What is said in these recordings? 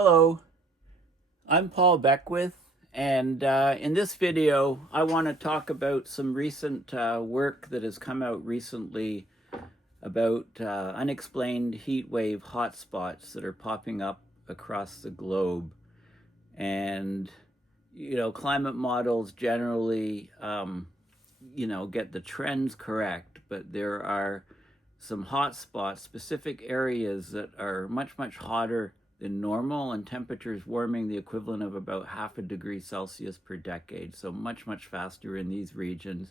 Hello, I'm Paul Beckwith, and in this video I want to talk about some recent work that has come out recently about unexplained heatwave hotspots that are popping up across the globe. And, climate models generally, get the trends correct, but there are some hotspots, specific areas that are much, much hotter than normal, and temperatures warming the equivalent of about 0.5 degrees Celsius per decade, so much, much faster in these regions.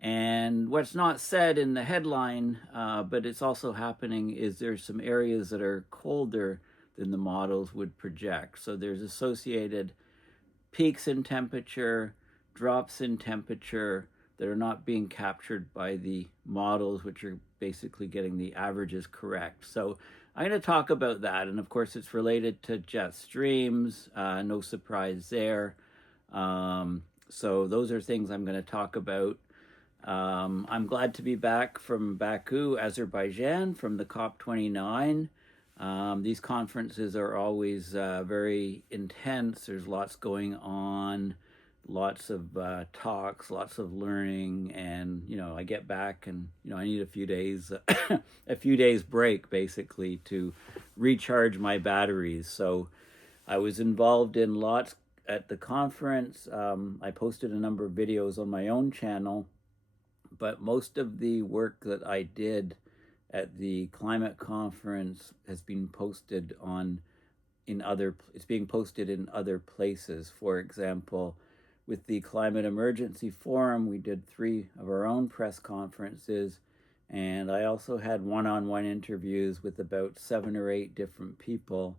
And what's not said in the headline, but it's also happening, is there's some areas that are colder than the models would project. So there's associated peaks in temperature, drops in temperature that are not being captured by the models, which are basically getting the averages correct. So I'm going to talk about that, and of course it's related to JetStreams, no surprise there. So those are things I'm going to talk about. I'm glad to be back from Baku, Azerbaijan, from the COP29. These conferences are always very intense. There's lots going on, lots of talks, lots of learning, and I get back and I need a few days a few days break basically to recharge my batteries. So I was involved in lots at the conference. I posted a number of videos on my own channel, but most of the work that I did at the climate conference has been posted it's being posted in other places. For example, with the Climate Emergency Forum, we did 3 of our own press conferences, and I also had one-on-one interviews with about 7 or 8 different people.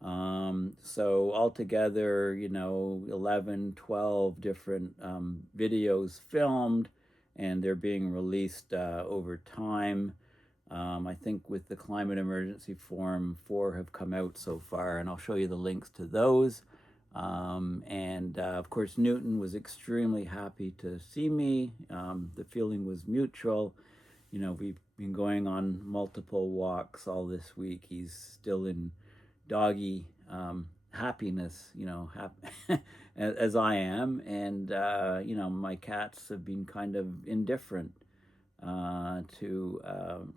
So altogether, 11, 12 different videos filmed, and they're being released over time. I think with the Climate Emergency Forum, 4 have come out so far, and I'll show you the links to those. Of course, Newton was extremely happy to see me. The feeling was mutual. We've been going on multiple walks all this week. He's still in doggy happiness, as I am. And, my cats have been kind of indifferent to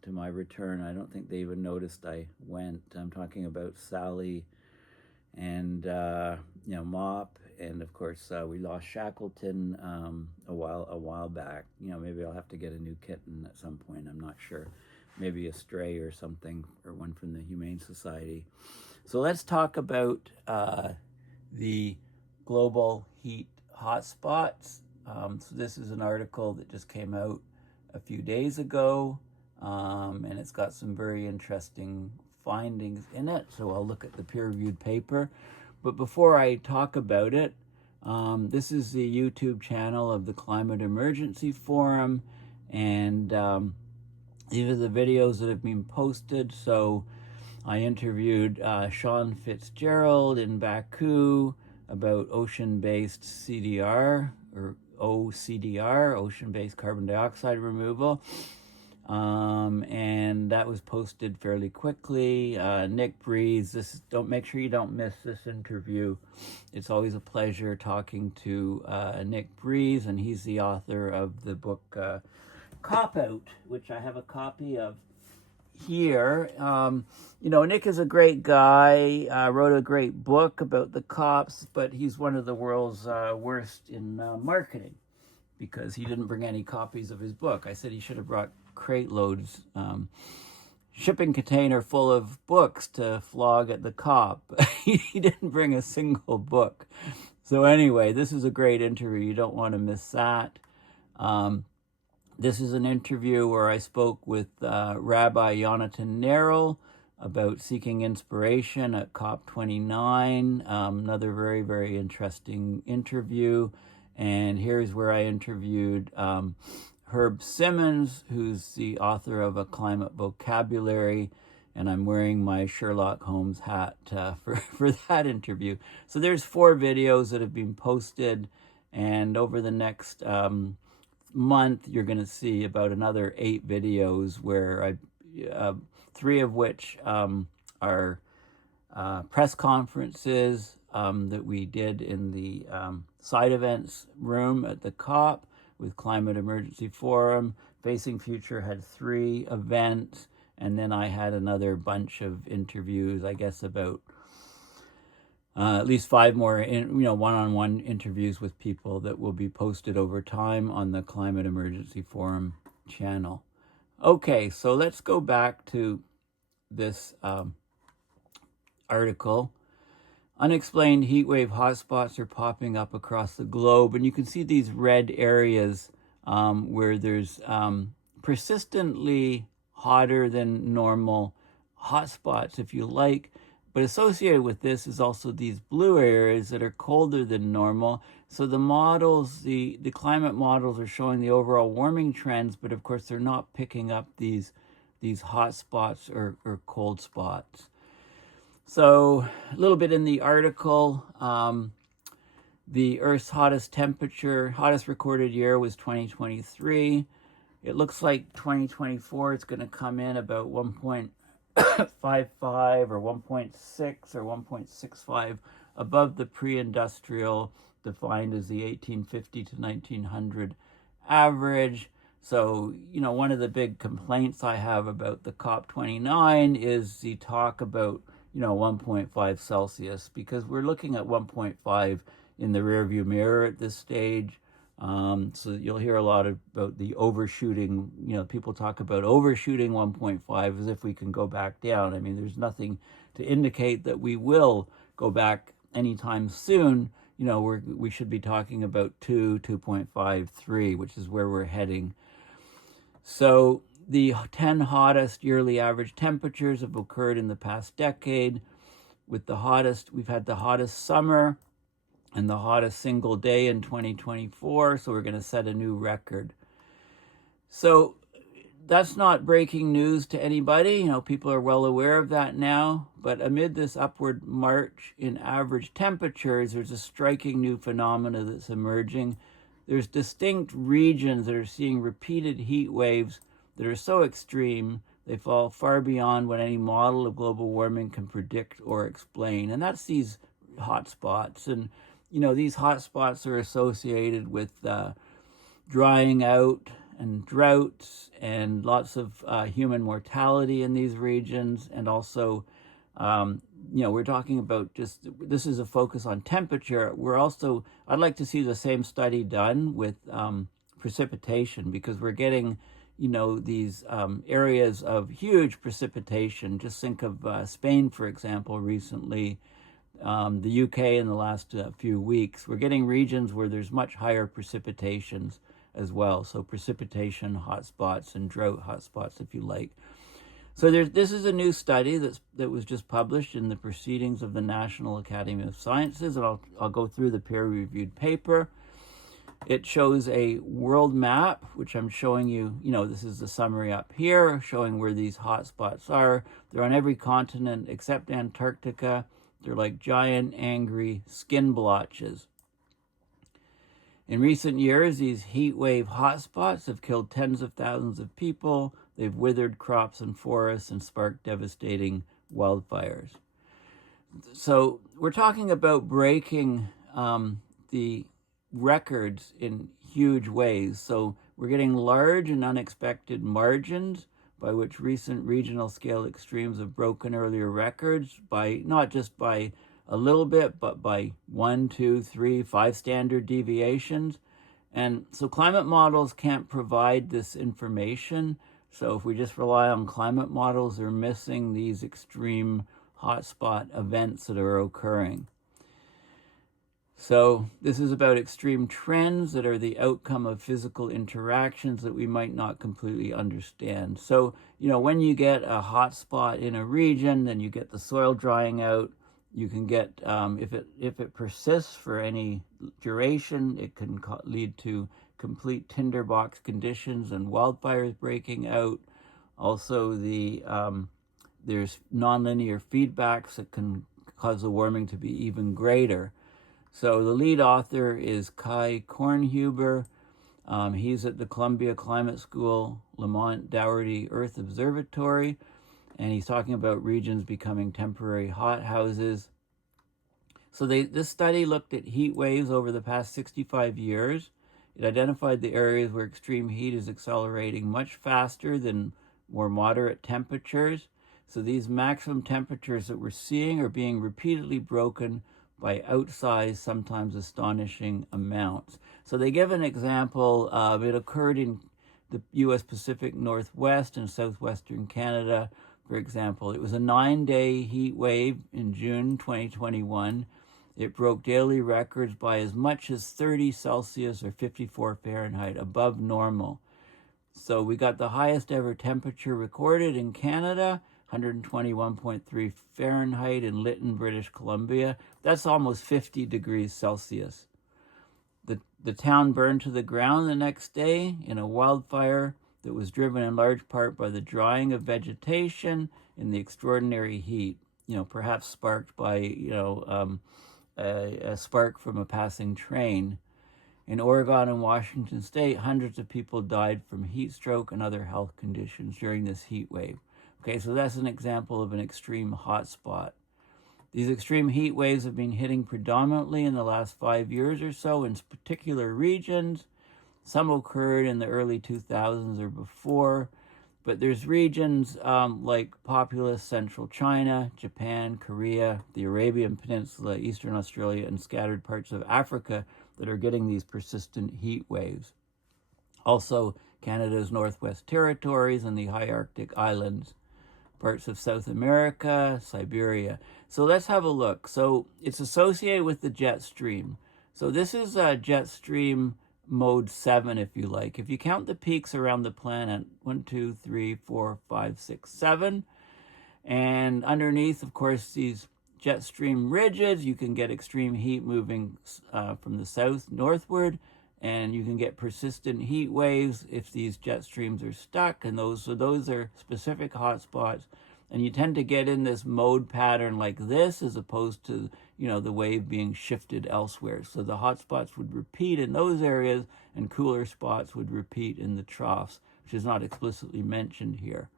my return. I don't think they even noticed I went. I'm talking about Sally and Mop, and of course we lost Shackleton a while back. Maybe I'll have to get a new kitten at some point. I'm not sure. Maybe a stray or something, or one from the Humane Society. So let's talk about the global heat hotspots. So this is an article that just came out a few days ago, and it's got some very interesting findings in it. So I'll look at the peer-reviewed paper. But before I talk about it, this is the YouTube channel of the Climate Emergency Forum, and these are the videos that have been posted. So I interviewed Sean Fitzgerald in Baku about ocean-based CDR, or OCDR, ocean-based carbon dioxide removal. And that was posted fairly quickly. Nick Breeze, make sure you don't miss this interview. It's always a pleasure talking to Nick Breeze, and he's the author of the book Cop Out, which I have a copy of here. Nick is a great guy, wrote a great book about the cops, but he's one of the world's worst in marketing, because he didn't bring any copies of his book. I said he should have brought crate loads, shipping container full of books to flog at the COP. He didn't bring a single book. So anyway, this is a great interview. You don't want to miss that. This is an interview where I spoke with Rabbi Yonatan Nerel about seeking inspiration at COP29. Another very, very interesting interview. And here's where I interviewed Herb Simmons, who's the author of A Climate Vocabulary, and I'm wearing my Sherlock Holmes hat for that interview. So there's 4 videos that have been posted, and over the next month, you're going to see about another 8 videos where 3 of which are press conferences that we did in the side events room at the COP with Climate Emergency Forum. Facing Future had 3 events, and then I had another bunch of interviews, I guess about at least 5 more, one-on-one interviews with people that will be posted over time on the Climate Emergency Forum channel. Okay, so let's go back to this article. Unexplained heatwave hotspots are popping up across the globe, and you can see these red areas where there's persistently hotter than normal hotspots, if you like. But associated with this is also these blue areas that are colder than normal. So the models, the climate models are showing the overall warming trends, but of course they're not picking up these hot spots or cold spots. So a little bit in the article, the Earth's hottest recorded year was 2023. It looks like 2024 is going to come in about 1.55 or 1.6 or 1.65 above the pre-industrial, defined as the 1850 to 1900 average. So, one of the big complaints I have about the COP29 is the talk about, 1.5 Celsius, because we're looking at 1.5 in the rearview mirror at this stage. So you'll hear a lot about the overshooting. People talk about overshooting 1.5 as if we can go back down. I mean, there's nothing to indicate that we will go back anytime soon. We should be talking about 2.5, 3, which is where we're heading. So the 10 hottest yearly average temperatures have occurred in the past decade. We've had the hottest summer and the hottest single day in 2024, so we're going to set a new record. So that's not breaking news to anybody. People are well aware of that now. But amid this upward march in average temperatures, there's a striking new phenomena that's emerging. There's distinct regions that are seeing repeated heat waves that are so extreme they fall far beyond what any model of global warming can predict or explain. And that's these hotspots. And these hotspots are associated with drying out and droughts and lots of human mortality in these regions. And also, we're talking about this is a focus on temperature. I'd like to see the same study done with precipitation, because we're getting, these areas of huge precipitation. Just think of Spain, for example, recently. The UK in the last few weeks. We're getting regions where there's much higher precipitations as well. So precipitation hotspots and drought hotspots, if you like. So this is a new study that was just published in the Proceedings of the National Academy of Sciences, and I'll go through the peer-reviewed paper. It shows a world map, which I'm showing you. This is the summary up here, showing where these hotspots are. They're on every continent except Antarctica. They're like giant, angry skin blotches. In recent years, these heat wave hotspots have killed tens of thousands of people. They've withered crops and forests and sparked devastating wildfires. So we're talking about breaking the records in huge ways. So we're getting large and unexpected margins by which recent regional scale extremes have broken earlier records, by not just by a little bit, but by 1, 2, 3, 5 standard deviations. And so climate models can't provide this information. So if we just rely on climate models, they're missing these extreme hotspot events that are occurring. So this is about extreme trends that are the outcome of physical interactions that we might not completely understand. So, when you get a hot spot in a region, then you get the soil drying out. You can get, if it persists for any duration, it can lead to complete tinderbox conditions and wildfires breaking out. Also, there's nonlinear feedbacks that can cause the warming to be even greater. So the lead author is Kai Kornhuber. He's at the Columbia Climate School Lamont Dougherty Earth Observatory, and he's talking about regions becoming temporary hothouses. So this study looked at heat waves over the past 65 years. It identified the areas where extreme heat is accelerating much faster than more moderate temperatures. So these maximum temperatures that we're seeing are being repeatedly broken by outsized, sometimes astonishing amounts. So they give an example of it occurred in the U.S. Pacific Northwest and southwestern Canada, for example. It was a 9-day heat wave in June 2021. It broke daily records by as much as 30 Celsius or 54 Fahrenheit above normal. So we got the highest ever temperature recorded in Canada, 121.3 Fahrenheit in Lytton, British Columbia. That's almost 50 degrees Celsius. The town burned to the ground the next day in a wildfire that was driven in large part by the drying of vegetation in the extraordinary heat, perhaps sparked by, a spark from a passing train. In Oregon and Washington State, hundreds of people died from heat stroke and other health conditions during this heat wave. Okay, so that's an example of an extreme hotspot. These extreme heat waves have been hitting predominantly in the last 5 years or so in particular regions. Some occurred in the early 2000s or before, but there's regions like populous central China, Japan, Korea, the Arabian Peninsula, Eastern Australia, and scattered parts of Africa that are getting these persistent heat waves. Also, Canada's Northwest Territories and the high Arctic islands, parts of South America, Siberia. So let's have a look. So it's associated with the JetStream. So this is JetStream mode 7, if you like. If you count the peaks around the planet, 1, 2, 3, 4, 5, 6, 7. And underneath, of course, these JetStream ridges, you can get extreme heat moving from the south northward, and you can get persistent heat waves if these jet streams are stuck, and those are specific hotspots. And you tend to get in this mode pattern like this, as opposed to, the wave being shifted elsewhere. So the hotspots would repeat in those areas, and cooler spots would repeat in the troughs, which is not explicitly mentioned here.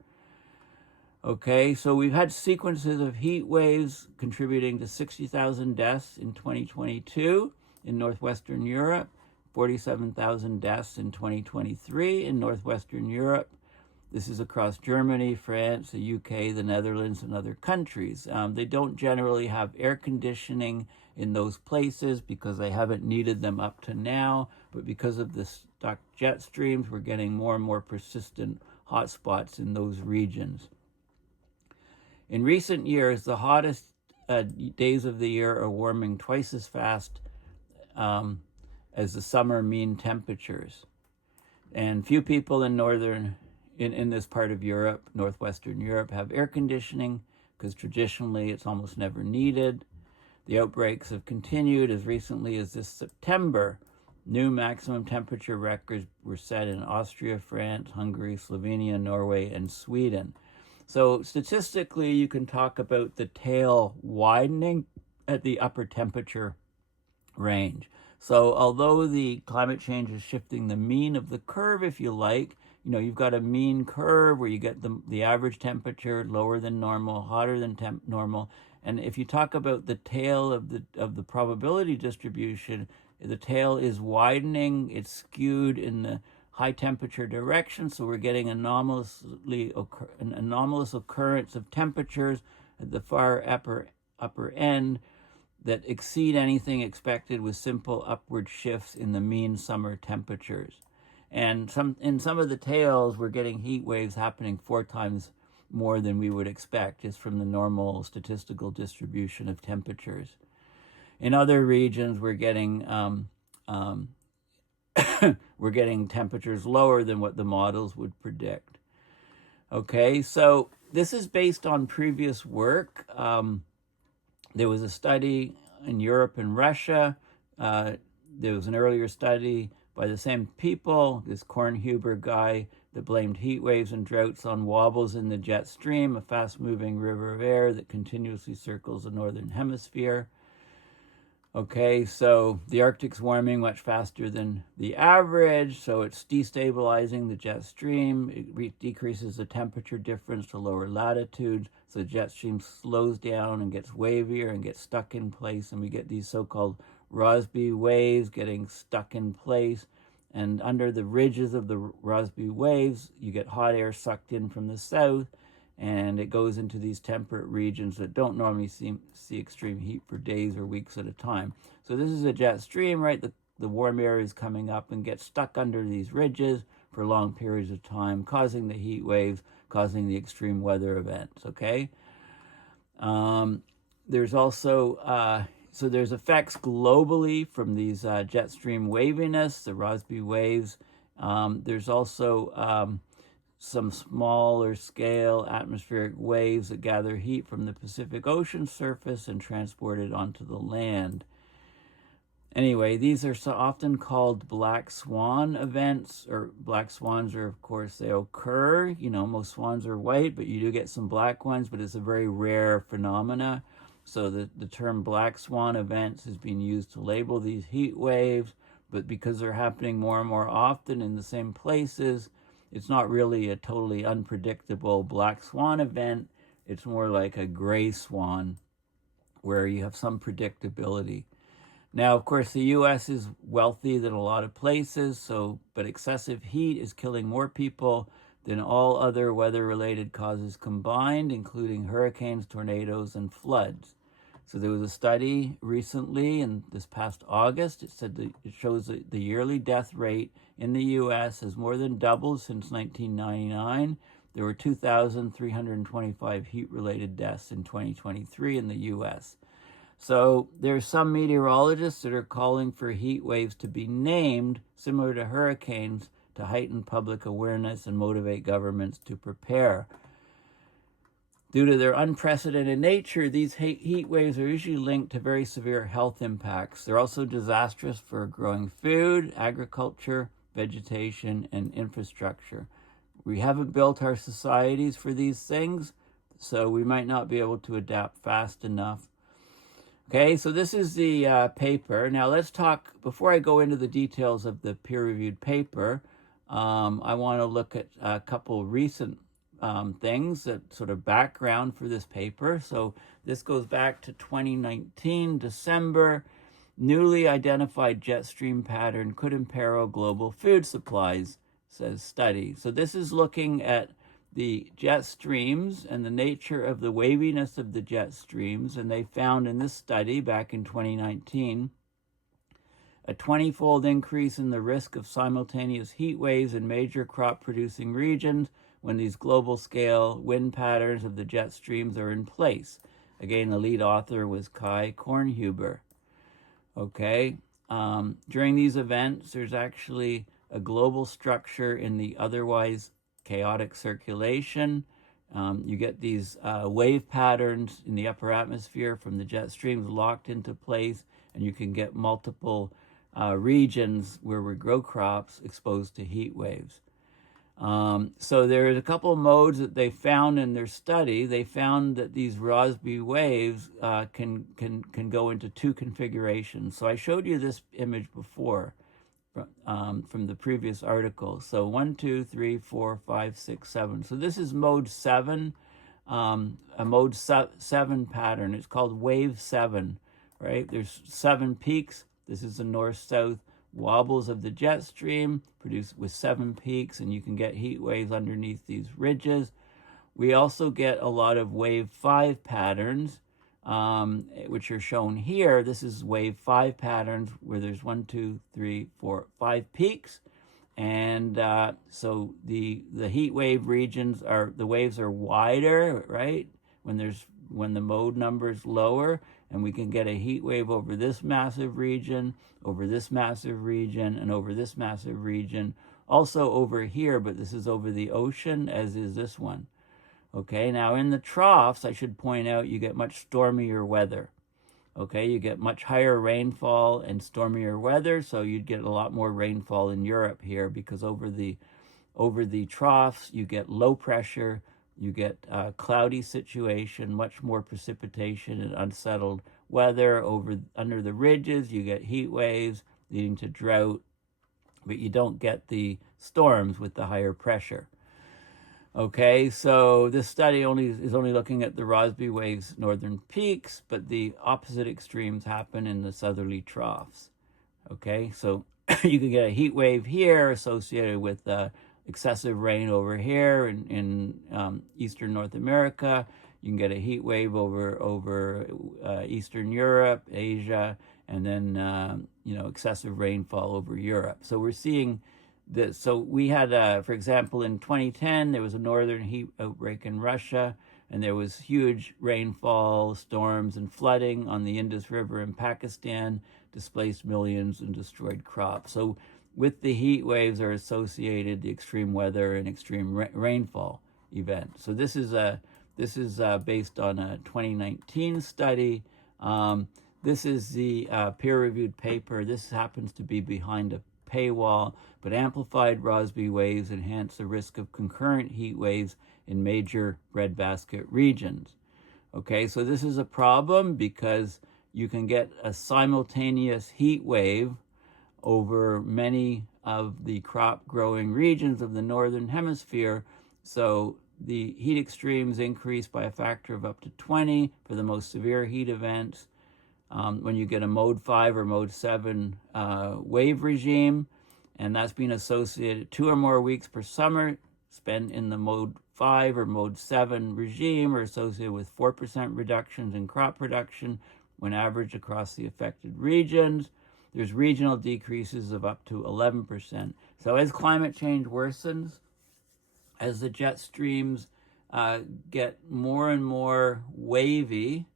Okay, so we've had sequences of heat waves contributing to 60,000 deaths in 2022 in northwestern Europe, 47,000 deaths in 2023 in northwestern Europe. This is across Germany, France, the UK, the Netherlands, and other countries. They don't generally have air conditioning in those places because they haven't needed them up to now, but because of the stuck jet streams, we're getting more and more persistent hotspots in those regions. In recent years, the hottest days of the year are warming twice as fast as the summer mean temperatures. And few people in this part of Europe, northwestern Europe, have air conditioning because traditionally it's almost never needed. The outbreaks have continued as recently as this September. New maximum temperature records were set in Austria, France, Hungary, Slovenia, Norway, and Sweden. So statistically, you can talk about the tail widening at the upper temperature range. So although the climate change is shifting the mean of the curve, if you like, you've got a mean curve where you get the average temperature lower than normal, hotter than normal. And if you talk about the tail of the probability distribution, the tail is widening. It's skewed in the high temperature direction, so we're getting an anomalous occurrence of temperatures at the far upper end that exceed anything expected with simple upward shifts in the mean summer temperatures. And in some of the tails, we're getting heat waves happening 4 times more than we would expect, just from the normal statistical distribution of temperatures. In other regions, we're getting we're getting temperatures lower than what the models would predict. Okay, so this is based on previous work. There was a study in Europe and Russia. There was an earlier study by the same people, this Kornhuber guy, that blamed heat waves and droughts on wobbles in the jet stream, a fast-moving river of air that continuously circles the northern hemisphere. Okay, so the Arctic's warming much faster than the average, so it's destabilizing the jet stream. It decreases the temperature difference to lower latitudes, so the jet stream slows down and gets wavier and gets stuck in place, and we get these so-called Rossby waves getting stuck in place. And under the ridges of the Rossby waves, you get hot air sucked in from the south, and it goes into these temperate regions that don't normally see extreme heat for days or weeks at a time. So this is a jet stream, right? The warm air is coming up and gets stuck under these ridges for long periods of time, causing the heat waves, causing the extreme weather events, okay? There's also, so there's effects globally from these jet stream waviness, the Rossby waves. There's also some smaller scale atmospheric waves that gather heat from the Pacific Ocean surface and transport it onto the land. Anyway, these are so often called black swan events, or black swans are, of course, they occur. You know, most swans are white, but you do get some black ones, but it's a very rare phenomena. So the term black swan events has been used to label these heat waves, but because they're happening more and more often in the same places, it's not really a totally unpredictable black swan event. It's more like a gray swan where you have some predictability. Now, of course, the U.S. is wealthy than a lot of places, but excessive heat is killing more people than all other weather-related causes combined, including hurricanes, tornadoes, and floods. So there was a study recently, in this past August, it said that it shows that the yearly death rate in the U.S. has more than doubled since 1999. There were 2,325 heat-related deaths in 2023 in the U.S. So there's some meteorologists that are calling for heat waves to be named, similar to hurricanes, to heighten public awareness and motivate governments to prepare. Due to their unprecedented nature, these heat waves are usually linked to very severe health impacts. They're also disastrous for growing food, agriculture, vegetation, and infrastructure. We haven't built our societies for these things, so we might not be able to adapt fast enough. Okay, so this is the paper. Now let's talk, before I go into the details of the peer-reviewed paper, I want to look at a couple recent things, that sort of background for this paper. So this goes back to 2019, December. Newly identified jet stream pattern could imperil global food supplies, says study. So this is looking at the jet streams and the nature of the waviness of the jet streams, and they found in this study back in 2019 a 20-fold increase in the risk of simultaneous heat waves in major crop-producing regions when these global-scale wind patterns of the jet streams are in place. Again, the lead author was Kai Kornhuber. Okay, during these events, there's actually a global structure in the otherwise chaotic circulation. You get these wave patterns in the upper atmosphere from the jet streams locked into place, and you can get multiple regions where we grow crops exposed to heat waves. So there's a couple of modes that they found in their study. They found that these Rossby waves can go into two configurations. So I showed you this image before from the previous article. So 1, 2, 3, 4, 5, 6, 7. So this is mode 7, a mode 7 pattern. It's called wave 7, right? There's 7 peaks. This is the north-south wobbles of the jet stream produced with 7 peaks, and you can get heat waves underneath these ridges. We also get a lot of wave 5 patterns, which are shown here. This is wave 5 patterns where there's 1, 2, 3, 4, 5 peaks. And so the heat wave regions the waves are wider, right? When the mode number is lower, and we can get a heat wave over this massive region, over this massive region, and over this massive region. Also over here, but this is over the ocean, as is this one. Okay, now in the troughs, I should point out, you get much stormier weather. Okay, you get much higher rainfall and stormier weather, so you'd get a lot more rainfall in Europe here, because over the troughs, you get low pressure, You get a cloudy situation, much more precipitation and unsettled weather under the ridges. You get heat waves leading to drought, but you don't get the storms with the higher pressure. Okay, so this study is only looking at the Rossby waves' northern peaks, but the opposite extremes happen in the southerly troughs. Okay, so you can get a heat wave here associated with excessive rain over here in eastern North America. You can get a heat wave over Eastern Europe, Asia, and then excessive rainfall over Europe. So we're seeing this. So we had, for example, in 2010 there was a northern heat outbreak in Russia, and there was huge rainfall, storms, and flooding on the Indus River in Pakistan, displaced millions and destroyed crops. So with the heat waves are associated the extreme weather and extreme rainfall event. So this is based on a 2019 study. This is the peer-reviewed paper. This happens to be behind a paywall, but amplified Rossby waves enhance the risk of concurrent heat waves in major breadbasket regions. Okay, so this is a problem because you can get a simultaneous heat wave over many of the crop growing regions of the northern hemisphere. So the heat extremes increase by a factor of up to 20 for the most severe heat events. When you get a mode 5 or mode 7 wave regime, and that's been associated 2 or more weeks per summer spent in the mode 5 or mode 7 regime are associated with 4% reductions in crop production when averaged across the affected regions. There's regional decreases of up to 11%. So as climate change worsens, as the jet streams get more and more wavy,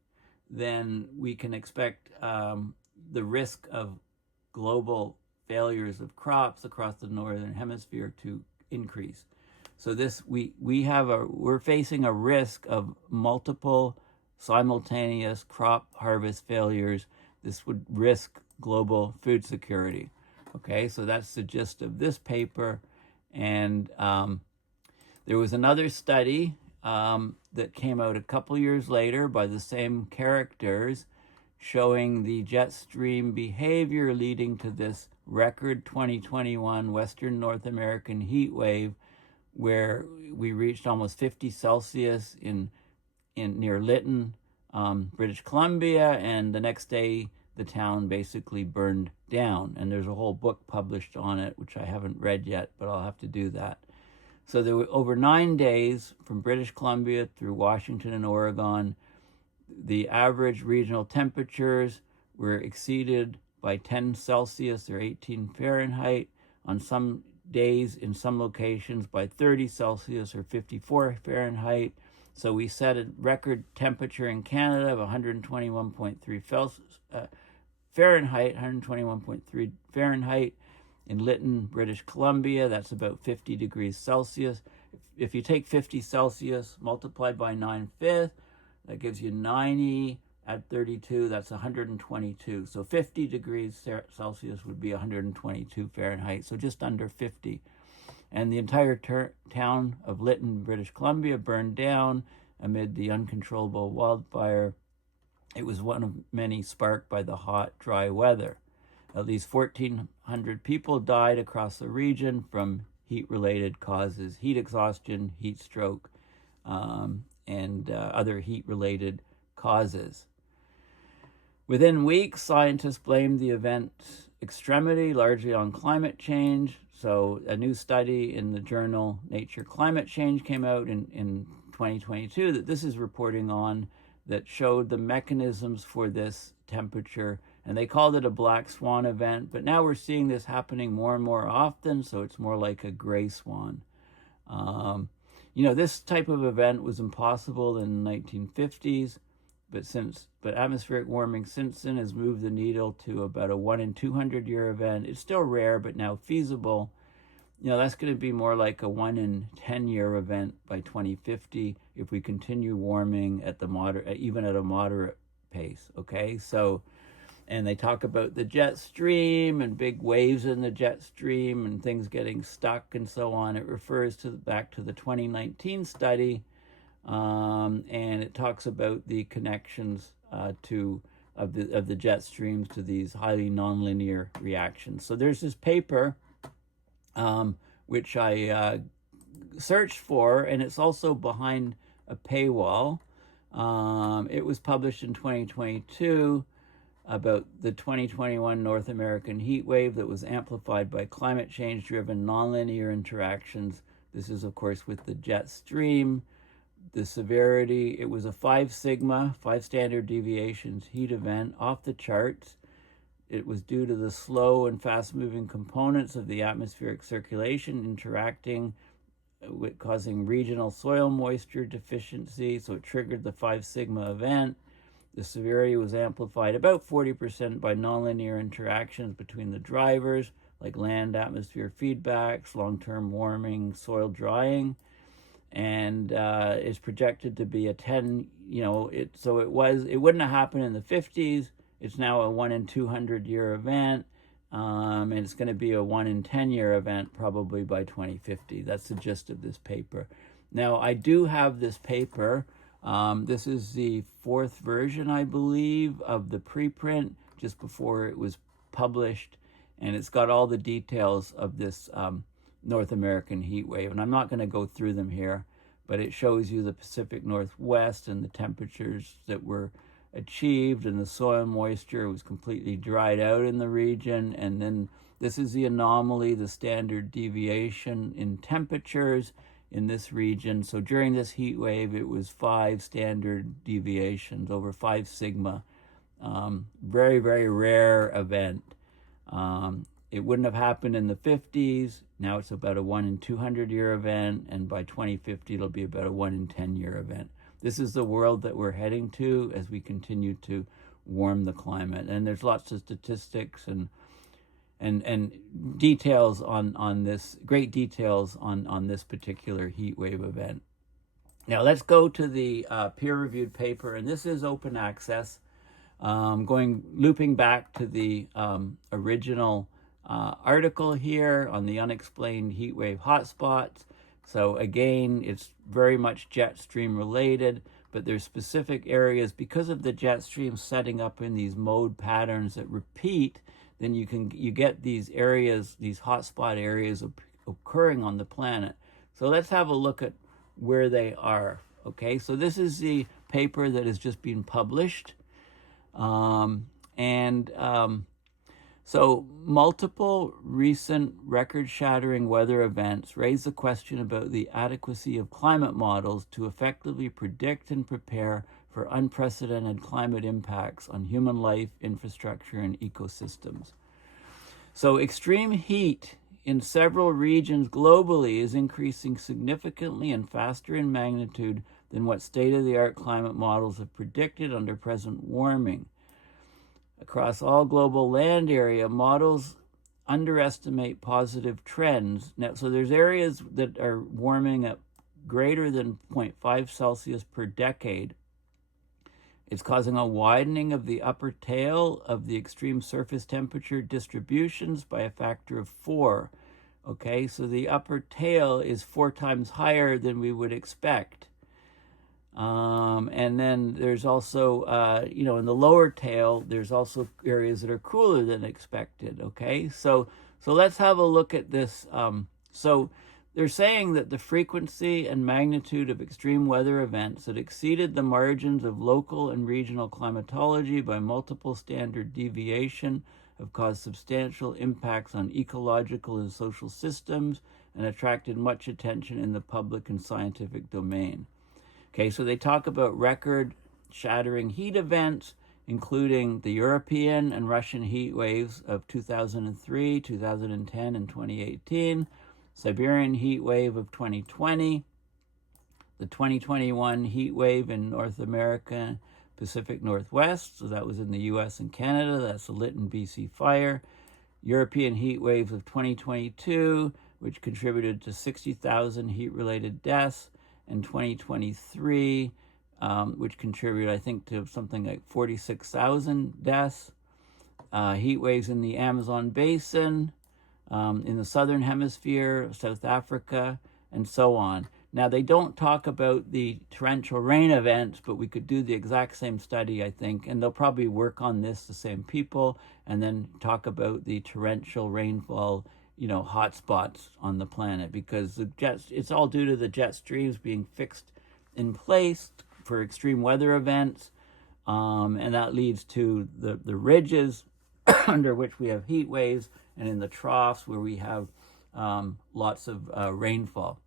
then we can expect the risk of global failures of crops across the northern hemisphere to increase. So this we're facing a risk of multiple simultaneous crop harvest failures. This would risk global food security. Okay, so that's the gist of this paper. And there was another study that came out a couple years later by the same characters showing the jet stream behavior leading to this record 2021 Western North American heat wave where we reached almost 50 Celsius in near Lytton, British Columbia, and the next day the town basically burned down. And there's a whole book published on it, which I haven't read yet, but I'll have to do that. So there were over 9 days from British Columbia through Washington and Oregon, the average regional temperatures were exceeded by 10 Celsius or 18 Fahrenheit, on some days in some locations by 30 Celsius or 54 Fahrenheit. So we set a record temperature in Canada of 121.3 Fahrenheit, 121.3 Fahrenheit. In Lytton, British Columbia, that's about 50 degrees Celsius. If you take 50 Celsius multiplied by 9/5, that gives you 90. Add 32, that's 122. So 50 degrees Celsius would be 122 Fahrenheit, so just under 50. And the entire town of Lytton, British Columbia burned down amid the uncontrollable wildfire. It was one of many sparked by the hot, dry weather. At least 1,400 people died across the region from heat-related causes, heat exhaustion, heat stroke, and other heat-related causes. Within weeks, scientists blamed the event's extremity largely on climate change. So a new study in the journal Nature Climate Change came out in 2022 that this is reporting on that showed the mechanisms for this temperature. And they called it a black swan event. But now we're seeing this happening more and more often, so it's more like a gray swan. This type of event was impossible in the 1950s. But atmospheric warming since then has moved the needle to about a 1 in 200 year event. It's still rare, but now feasible. That's going to be more like a 1 in 10 year event by 2050 if we continue warming at even at a moderate pace. Okay, so, and they talk about the jet stream and big waves in the jet stream and things getting stuck and so on. It refers back to the 2019 study and it talks about the connections of the jet streams to these highly nonlinear reactions. So there's this paper which I searched for, and it's also behind a paywall. It was published in 2022 about the 2021 North American heat wave that was amplified by climate change-driven nonlinear interactions. This is, of course, with the jet stream. The severity, it was a 5 sigma, 5 standard deviations heat event, off the charts. It was due to the slow and fast-moving components of the atmospheric circulation interacting, causing regional soil moisture deficiency, so it triggered the 5 sigma event. The severity was amplified about 40% by nonlinear interactions between the drivers, like land-atmosphere feedbacks, long-term warming, soil drying, and is projected to be a 10, it wouldn't have happened in the 50s. It's now a 1 in 200 year event, and it's going to be a 1 in 10 year event probably by 2050. That's the gist of this paper. Now, I do have this paper. This is the 4th version, I believe, of the preprint just before it was published, and it's got all the details of this North American heat wave, and I'm not going to go through them here, but it shows you the Pacific Northwest and the temperatures that were achieved, and the soil moisture was completely dried out in the region. And then this is the anomaly, the standard deviation in temperatures in this region. So during this heat wave, it was 5 standard deviations over 5 sigma. Very, very rare event. It wouldn't have happened in the 50s. Now it's about a 1 in 200 year event, and by 2050 it'll be about a 1 in 10 year event. This is the world that we're heading to as we continue to warm the climate. And there's lots of statistics and details on this, great details on this particular heat wave event. Now let's go to the peer-reviewed paper, and this is open access. Looping back to the original article here on the unexplained heatwave hotspots. So again, it's very much jet stream related, but there's specific areas because of the jet stream setting up in these mode patterns that repeat. Then you get these areas, these hotspot areas occurring on the planet. So let's have a look at where they are. Okay, so this is the paper that has just been published. So multiple recent record-shattering weather events raise the question about the adequacy of climate models to effectively predict and prepare for unprecedented climate impacts on human life, infrastructure, and ecosystems. So extreme heat in several regions globally is increasing significantly and faster in magnitude than what state-of-the-art climate models have predicted under present warming. Across all global land area, models underestimate positive trends. Now, so there's areas that are warming at greater than 0.5 Celsius per decade. It's causing a widening of the upper tail of the extreme surface temperature distributions by a factor of 4. Okay, so the upper tail is 4 times higher than we would expect. And then there's also, in the lower tail, there's also areas that are cooler than expected, okay? So let's have a look at this. So they're saying that the frequency and magnitude of extreme weather events that exceeded the margins of local and regional climatology by multiple standard deviation have caused substantial impacts on ecological and social systems and attracted much attention in the public and scientific domain. Okay, so they talk about record-shattering heat events, including the European and Russian heat waves of 2003, 2010, and 2018, Siberian heat wave of 2020, the 2021 heat wave in North America, Pacific Northwest, so that was in the US and Canada, that's the Lytton, BC fire, European heat waves of 2022, which contributed to 60,000 heat-related deaths, in 2023, which contributed, I think, to something like 46,000 deaths. Heat waves in the Amazon basin, in the southern hemisphere, South Africa, and so on. Now, they don't talk about the torrential rain events, but we could do the exact same study, I think, and they'll probably work on this, the same people, and then talk about the torrential rainfall, hotspots on the planet, because it's all due to the jet streams being fixed in place for extreme weather events, and that leads to the ridges under which we have heat waves, and in the troughs where we have lots of rainfall.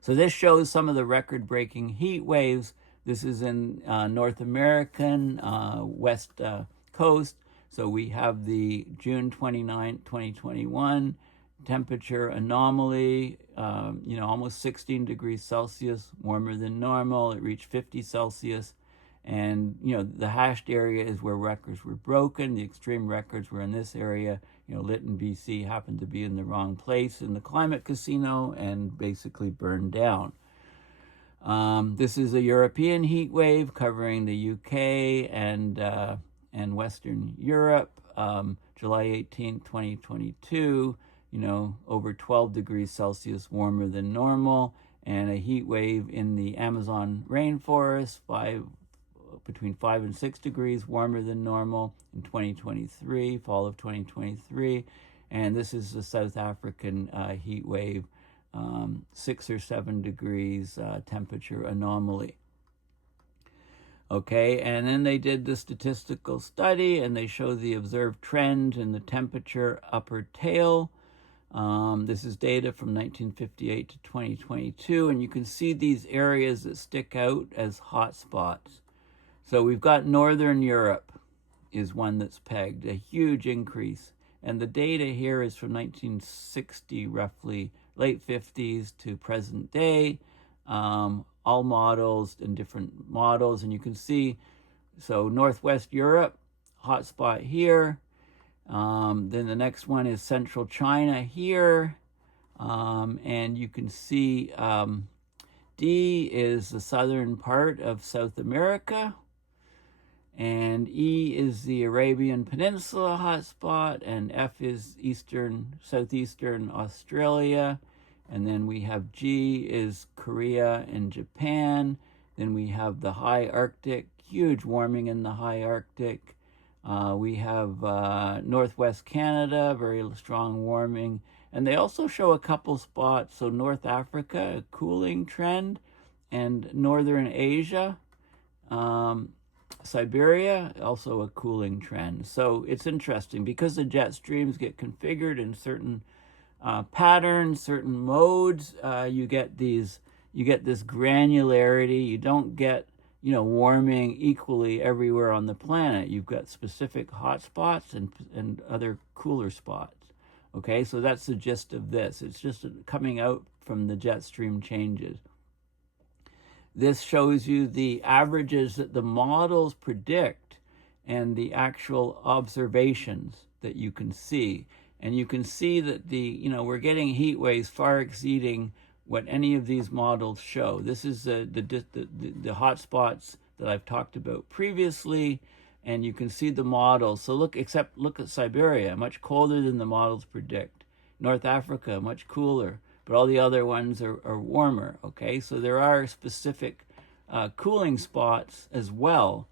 So this shows some of the record-breaking heat waves. This is in North American west coast. So we have the June 29, 2021 temperature anomaly, almost 16 degrees Celsius, warmer than normal. It reached 50 Celsius. And, the hashed area is where records were broken. The extreme records were in this area. Lytton, BC happened to be in the wrong place in the climate casino and basically burned down. This is a European heat wave covering the UK and Western Europe, July 18, 2022, over 12 degrees Celsius warmer than normal, and a heat wave in the Amazon rainforest, between 5 and 6 degrees warmer than normal in 2023, fall of 2023. And this is the South African heat wave, 6 or 7 degrees temperature anomaly. Okay, and then they did the statistical study, and they show the observed trend in the temperature upper tail. This is data from 1958 to 2022, and you can see these areas that stick out as hotspots. So we've got Northern Europe is one that's pegged, a huge increase. And the data here is from 1960, roughly, late 50s to present day, all models and different models. And you can see, so Northwest Europe, hotspot here. Then the next one is Central China here. And you can see D is the southern part of South America. And E is the Arabian Peninsula hotspot, and F is southeastern Australia. And then we have G is Korea and Japan. Then we have the high Arctic, huge warming in the high Arctic. We have Northwest Canada, very strong warming. And they also show a couple spots. So North Africa, a cooling trend, and Northern Asia, Siberia, also a cooling trend. So it's interesting because the jet streams get configured in certain patterns, certain modes. You get this granularity. You don't get warming equally everywhere on the planet. You've got specific hot spots and other cooler spots. Okay, so that's the gist of this. It's just coming out from the jet stream changes. This shows you the averages that the models predict and the actual observations that you can see. And you can see that we're getting heat waves far exceeding what any of these models show. This is the hot spots that I've talked about previously, and you can see the models. So look at Siberia, much colder than the models predict. North Africa, much cooler. But all the other ones are warmer, okay? So there are specific cooling spots as well.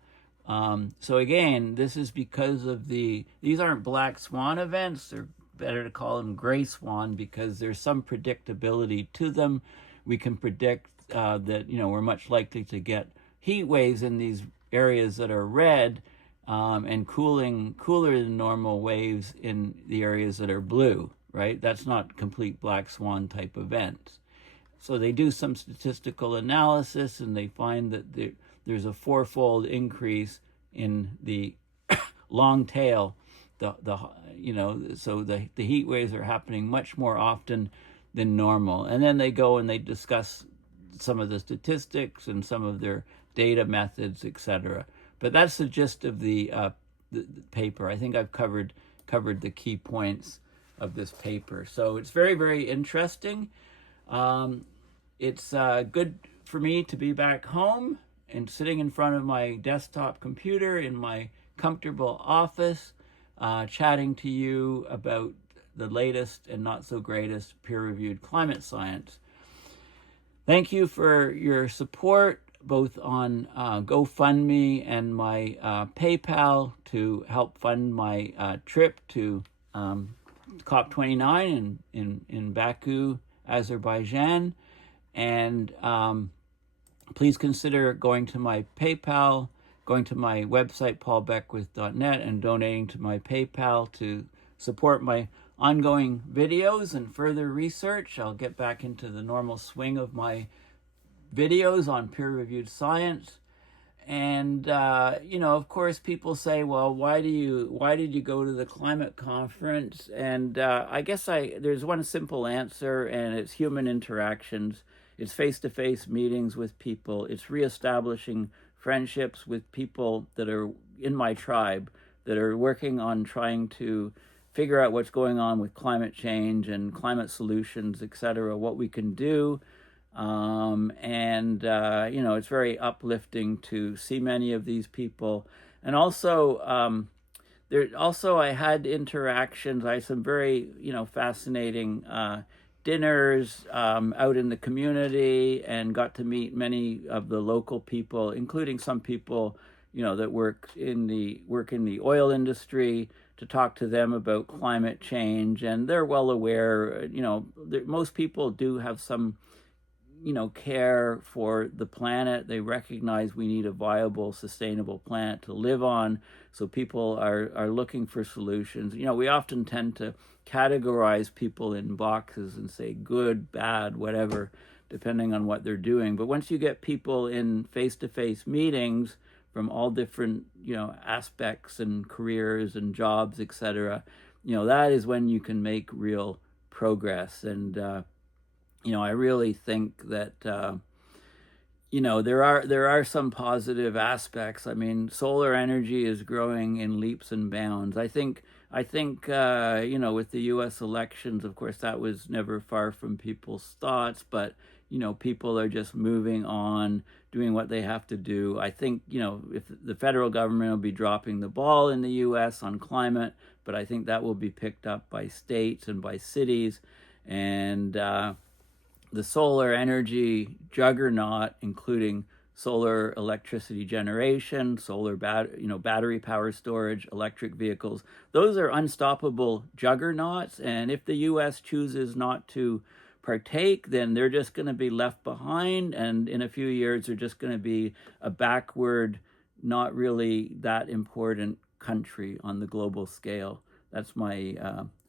So again, this is because of these aren't black swan events. They're better to call them gray swan because there's some predictability to them. We can predict that, we're much likely to get heat waves in these areas that are red and cooler than normal waves in the areas that are blue. Right? That's not complete black swan type events. So they do some statistical analysis and they find that there's a fourfold increase in the long tail. So the heat waves are happening much more often than normal. And then they go and they discuss some of the statistics and some of their data methods, etc. But that's the gist of the paper. I think I've covered the key points of this paper. So it's very, very interesting. It's good for me to be back home and sitting in front of my desktop computer in my comfortable office, chatting to you about the latest and not so greatest peer-reviewed climate science. Thank you for your support, both on GoFundMe and my PayPal to help fund my trip to COP29 in Baku, Azerbaijan. And please consider going to my PayPal, going to my website, paulbeckwith.net, and donating to my PayPal to support my ongoing videos and further research. I'll get back into the normal swing of my videos on peer-reviewed science. And of course, people say, well, why did you go to the climate conference? And I guess there's one simple answer, and it's human interactions. It's face-to-face meetings with people. It's reestablishing friendships with people that are in my tribe, that are working on trying to figure out what's going on with climate change and climate solutions, etc., what we can do. It's very uplifting to see many of these people. And also, I had interactions. I had some very, fascinating dinners out in the community, and got to meet many of the local people, including some people, that work in the oil industry, to talk to them about climate change. And they're well aware, most people do have some care for the planet. They recognize we need a viable, sustainable planet to live on. So people are looking for solutions. We often tend to categorize people in boxes and say good, bad, whatever, depending on what they're doing. But once you get people in face-to-face meetings from all different, aspects and careers and jobs, etc., that is when you can make real progress. And I really think that there are some positive aspects. I mean, solar energy is growing in leaps and bounds. I think with the U.S. elections, of course, that was never far from people's thoughts, but people are just moving on, doing what they have to do. I think if the federal government will be dropping the ball in the U.S. on climate, but I think that will be picked up by states and by cities. And the solar energy juggernaut, including solar electricity generation, solar battery power storage, electric vehicles, those are unstoppable juggernauts. And if the U.S. chooses not to partake, then they're just going to be left behind. And in a few years, they're just going to be a backward, not really that important country on the global scale. That's my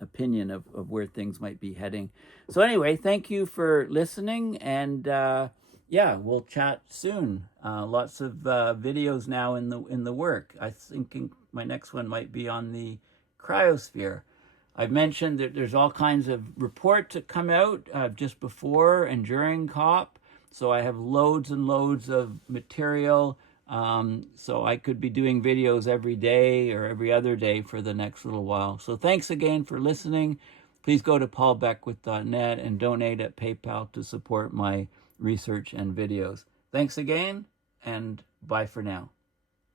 opinion of where things might be heading. So anyway, thank you for listening, and we'll chat soon. Lots of videos now in the work. I think my next one might be on the cryosphere. I've mentioned that there's all kinds of reports that come out just before and during COP. So I have loads and loads of material. So I could be doing videos every day or every other day for the next little while. So thanks again for listening. Please go to paulbeckwith.net and donate at PayPal to support my research and videos. Thanks again, and bye for now.